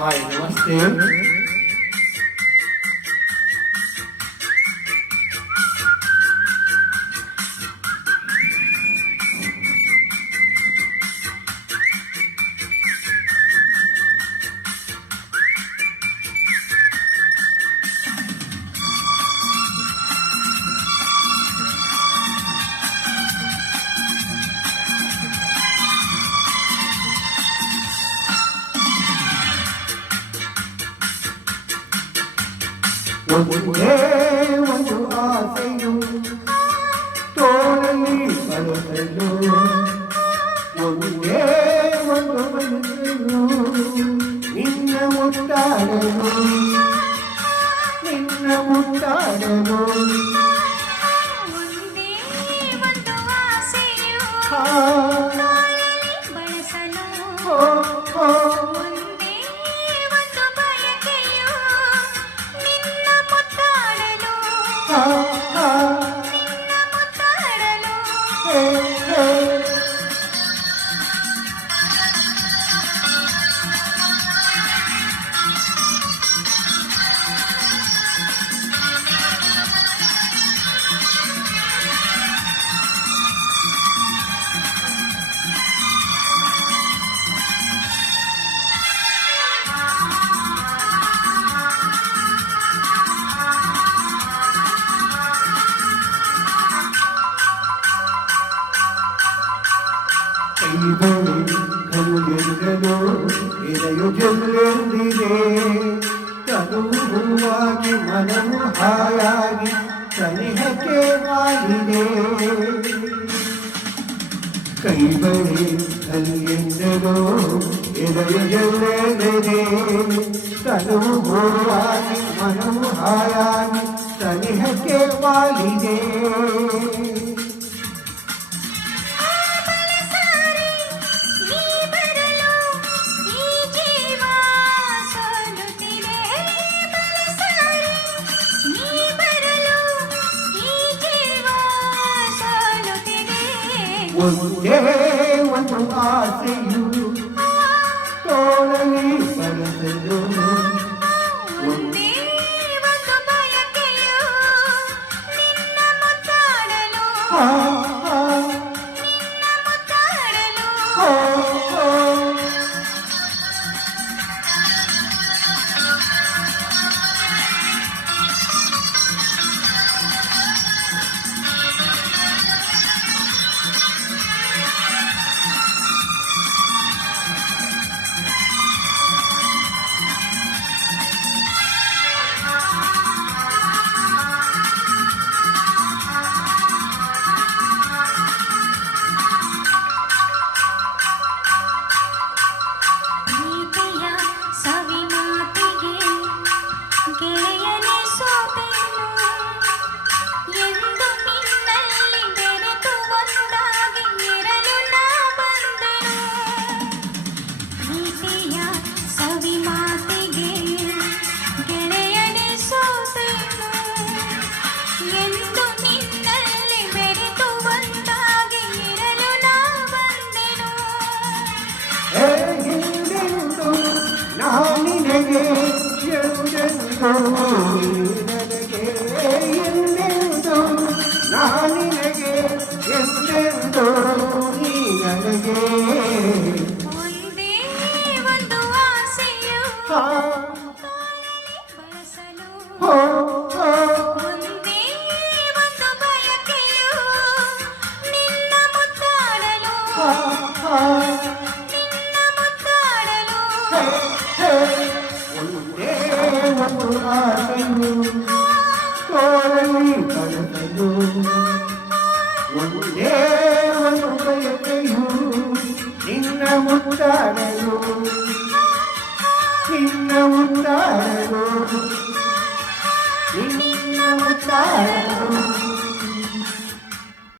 Hi ನಮಸ್ತೆ. ಒಂದೇ ಒಂದು ಆಸೆಯು ತೋಳಲಿ ಬರುತ್ತಲು, ಒಂದೇ ಒಂದು ಮನಸ್ಸು ನಿನ್ನ ಮುಟ್ಟಾಡಲು, ನಿನ್ನ ಮುಟ್ಟಾಡಲು. ಒಂದೇ ಒಂದು ಆಸೆಯು ಬಳಸಲು, ಒಂದೇ ಒಂದು ಬಯಕೆಯು ನಿನ್ನ ಮುತ್ತಾಡಲು, ನಿನ್ನ ಮುತ್ತಾಡಲು. ಕೈಗಳು ಕಲ್ಲುಗೆಲ್ಲಲು ಎದೆಯು ಜೊಲ್ಲೆಂದಿದೆ, ತನುವು ಹೂವಾಗಿ ಮನವು ಹಾಯಾಗಿ ಸನಿಹಕ್ಕೆ ಮಾಡಿದೆ. ಕೈಬಳಿ ಕಲ್ಲೆಂದಲು ಎದೆಯು ಜೊಲ್ಲೆಂದಿದೆ, ತನುವು ಹೂವಾಗಿ ಮನವು ಹಾಯಾಗಿ ಸನಿಹಕ್ಕೆ ಮಾಡಿದೆ. ಒಂದೇ ಒಂದು ಆಸೆಯು ತೋಳಲಿ ಬರಸಲು, ಒಂದೇ ಒಂದು ಬಯಕೆಯು ನಿನ್ನ ಮುತ್ತಾಡಲು, ನಿನ್ನ ಮುತ್ತಾಡಲು. ನಿನಗೆ ಎಂದೆಂದು ನನಗೆ ಎಂದೆಂದು ನಾನಿನಗೆ ಎಂದೆಂದು ನೀ ನನಗೆ. ಒಂದೇ ಒಂದು ಆಸೆಯು ಬಳಸಲು, ಒಂದೇ ಒಂದು ಬಯಕೆಯು ನಿನ್ನ ಮುತ್ತಾಡಲು, ನಿನ್ನ ಮುತ್ತಾಡಲು. ಒಂದೇ ಒಂದು ಆಸೆಯು ತೋಳಲಿ ಬರಸಲು, ಒಂದೇ ಒಂದು ಬಯಕೆಯು ನಿನ್ನ ಮುತ್ತಾಡಲು, ನಿನ್ನ ಮುತ್ತಾಡಲು, ನಿನ್ನ ಮುತ್ತಾಡಲು.